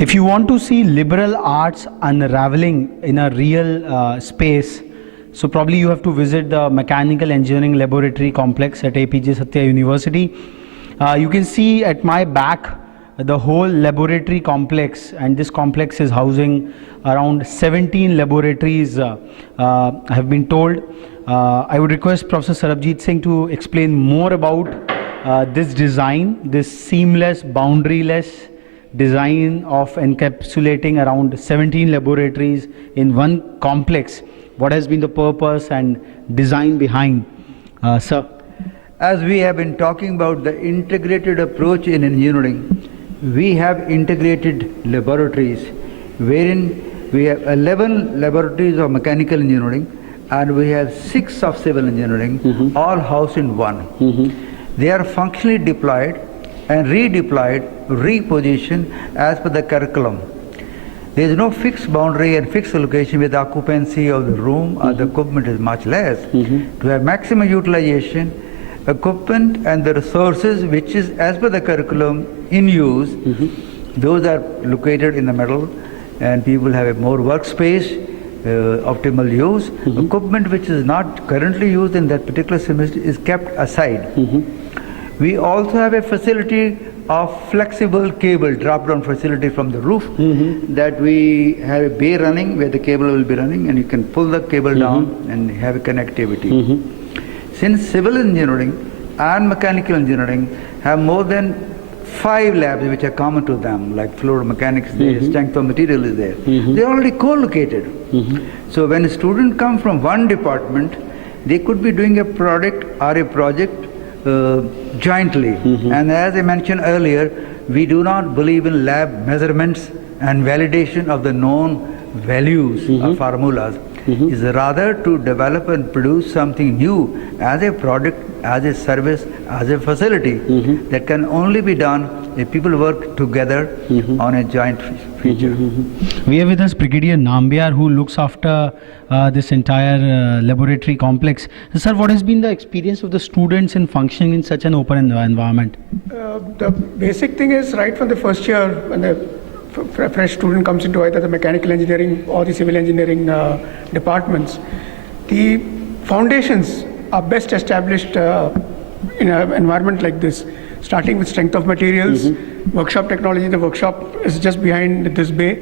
If you want to see liberal arts unraveling in a real space, so probably you have to visit the Mechanical Engineering Laboratory Complex at APJ Satya University. You can see at my back the whole laboratory complex, and this complex is housing around 17 laboratories, have been told. I would request Professor Sarabjit Singh to explain more about this design, this seamless, boundaryless design of encapsulating around 17 laboratories in one complex. What has been the purpose and design behind? Sir. As we have been talking about the integrated approach in engineering, we have integrated laboratories wherein we have 11 laboratories of mechanical engineering and we have 6 of civil engineering, all housed in one. They are functionally deployed and redeployed, repositioned as per the curriculum. There is no fixed boundary and fixed location where the occupancy of the room or the equipment is much less. To have maximum utilization, equipment and the resources which is as per the curriculum in use, those are located in the middle and people have a more workspace, optimal use. Equipment which is not currently used in that particular semester is kept aside. We also have a facility of flexible cable drop-down facility from the roof that we have a bay running where the cable will be running and you can pull the cable down and have a connectivity. Since civil engineering and mechanical engineering have more than 5 labs which are common to them, like fluid mechanics, there, strength of material is there. They are already co-located. So when a student comes from one department, they could be doing a product or a project jointly. And as I mentioned earlier, we do not believe in lab measurements and validation of the known values or formulas. Is rather to develop and produce something new as a product, as a service, as a facility that can only be done if people work together on a joint feature. We have with us Brigadier Nambiar, who looks after this entire laboratory complex. Sir, what has been the experience of the students in functioning in such an open environment? The basic thing is right from the first year when the fresh student comes into either the mechanical engineering or the civil engineering departments, the foundations are best established in an environment like this, starting with strength of materials, workshop technology. The workshop is just behind this bay,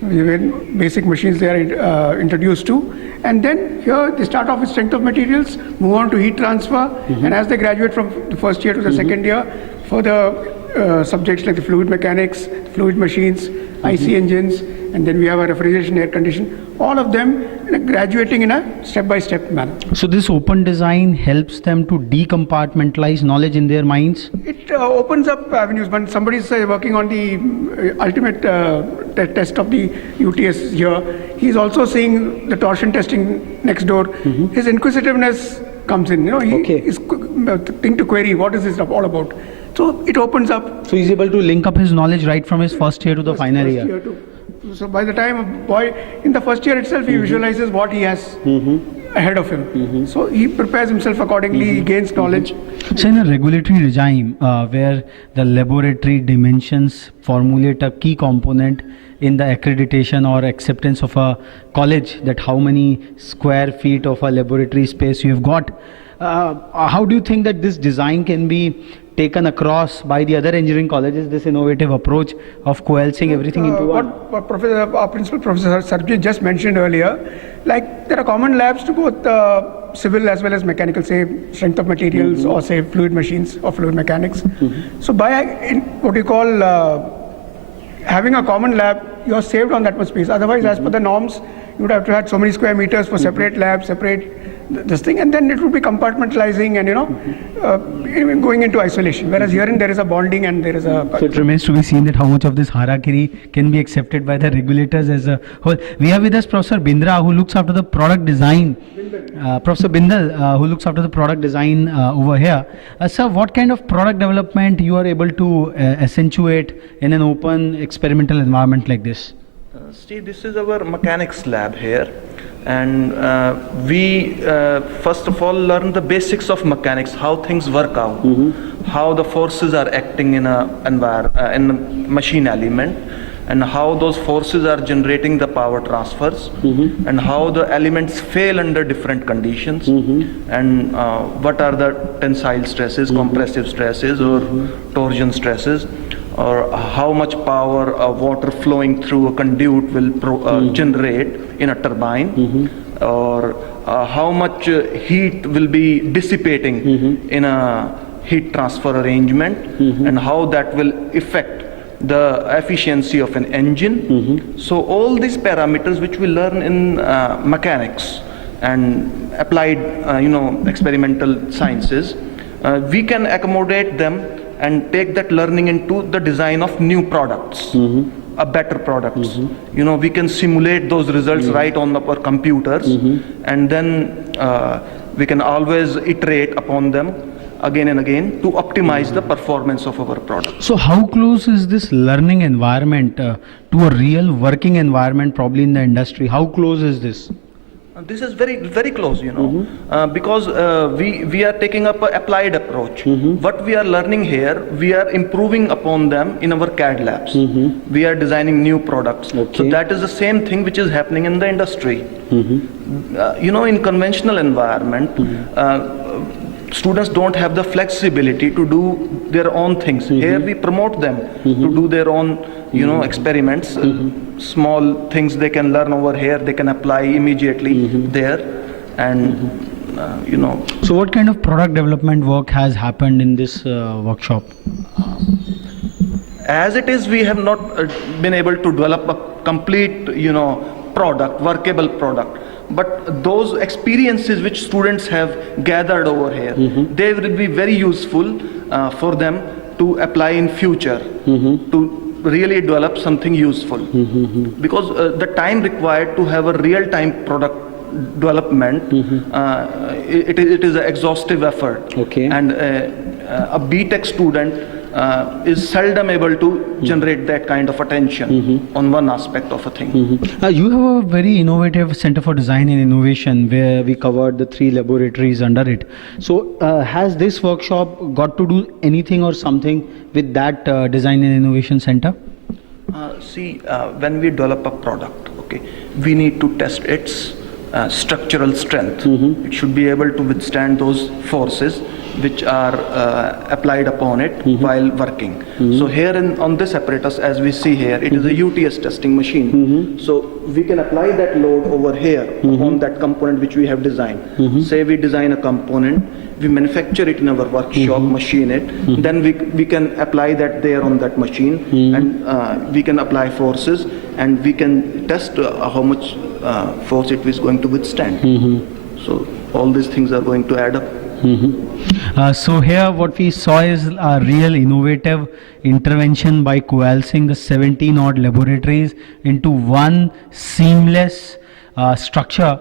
where basic machines they are introduced to, and then here they start off with strength of materials, move on to heat transfer, and as they graduate from the first year to the second year, for the subjects like the fluid mechanics, fluid machines, IC engines, and then we have a refrigeration, air condition, all of them graduating in a step-by-step manner. So this open design helps them to decompartmentalize knowledge in their minds? It opens up avenues. When somebody is working on the ultimate test of the UTS here, he's also seeing the torsion testing next door. His inquisitiveness comes in. You know, he is thing to query, what is this all about? So it opens up. So he's able to link up his knowledge right from his first year to the final year. So by the time a boy in the first year itself, he visualizes what he has ahead of him. So he prepares himself accordingly, he gains knowledge. So in a regulatory regime where the laboratory dimensions formulate a key component in the accreditation or acceptance of a college, that how many square feet of a laboratory space you have got, how do you think that this design can be taken across by the other engineering colleges, this innovative approach of coalescing everything into one? What our principal Professor Sarabjit just mentioned earlier, like there are common labs to both civil as well as mechanical, say strength of materials or say fluid machines or fluid mechanics. So by what you call having a common lab, you are saved on that much space. Otherwise, as per the norms, you would have to have so many square meters for separate labs, separate this thing, and then it would be compartmentalizing and, you know, going into isolation. Whereas here there is a bonding and there is a... So it remains to be seen that how much of this harakiri can be accepted by the regulators as a whole. We have with us Professor Bindra, who looks after the product design. Professor Bindal, who looks after the product design over here. Sir, what kind of product development you are able to accentuate in an open experimental environment like this? Steve, this is our mechanics lab here, and we first of all learn the basics of mechanics, how things work out, how the forces are acting in a machine element, and how those forces are generating the power transfers, and how the elements fail under different conditions, and what are the tensile stresses, compressive stresses, or torsion stresses, or how much power water flowing through a conduit will generate in a turbine, or how much heat will be dissipating in a heat transfer arrangement, and how that will affect the efficiency of an engine. So all these parameters which we learn in mechanics and applied experimental sciences, we can accommodate them and take that learning into the design of new products, a better products. We can simulate those results right on our computers, and then we can always iterate upon them again and again to optimize the performance of our product. So how close is this learning environment to a real working environment probably in the industry? How close is this? This is very, very close, because we are taking up an applied approach. What we are learning here, we are improving upon them in our CAD labs. We are designing new products. So that is the same thing which is happening in the industry. In conventional environment, students don't have the flexibility to do their own things. Here we promote them to do their own, experiments. Small things they can learn over here, they can apply immediately there, and So what kind of product development work has happened in this workshop? As it is, we have not been able to develop a complete, product, workable product. But those experiences which students have gathered over here, they will be very useful for them to apply in future, to really develop something useful. Because the time required to have a real-time product development, it is an exhaustive effort. And a BTech student is seldom able to generate that kind of attention on one aspect of a thing. You have a very innovative Center for Design and Innovation where we covered the 3 laboratories under it. So has this workshop got to do anything or something with that Design and Innovation Center? When we develop a product, we need to test its structural strength. It should be able to withstand those forces which are applied upon it while working. So here on this apparatus, as we see here, it is a UTS testing machine. So we can apply that load over here on that component which we have designed. Say we design a component, we manufacture it in our workshop, machine it, then we can apply that there on that machine, and we can apply forces, and we can test how much force it is going to withstand. So all these things are going to add up. So here what we saw is a real innovative intervention by coalescing the 17 odd laboratories into one seamless structure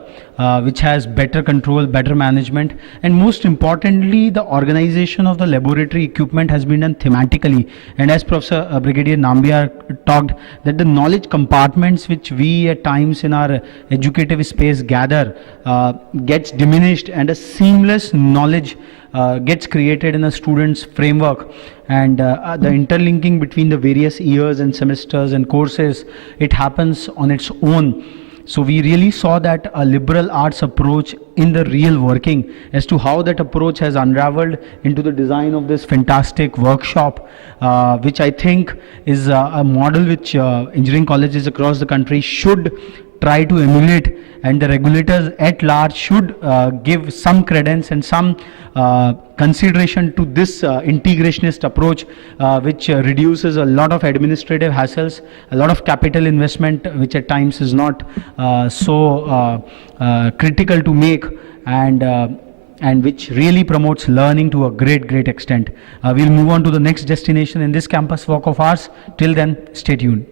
which has better control, better management, and most importantly the organization of the laboratory equipment has been done thematically. And as Professor Brigadier Nambiar talked, that the knowledge compartments which we at times in our educative space gather gets diminished, and a seamless knowledge gets created in a student's framework, and the interlinking between the various years and semesters and courses, it happens on its own. So we really saw that a liberal arts approach in the real working as to how that approach has unraveled into the design of this fantastic workshop, which I think is a model which engineering colleges across the country should try to emulate, and the regulators at large should give some credence and some consideration to this integrationist approach, which reduces a lot of administrative hassles, a lot of capital investment, which at times is not so critical to make, and which really promotes learning to a great extent. We'll move on to the next destination in this campus walk of ours. Till then, stay tuned.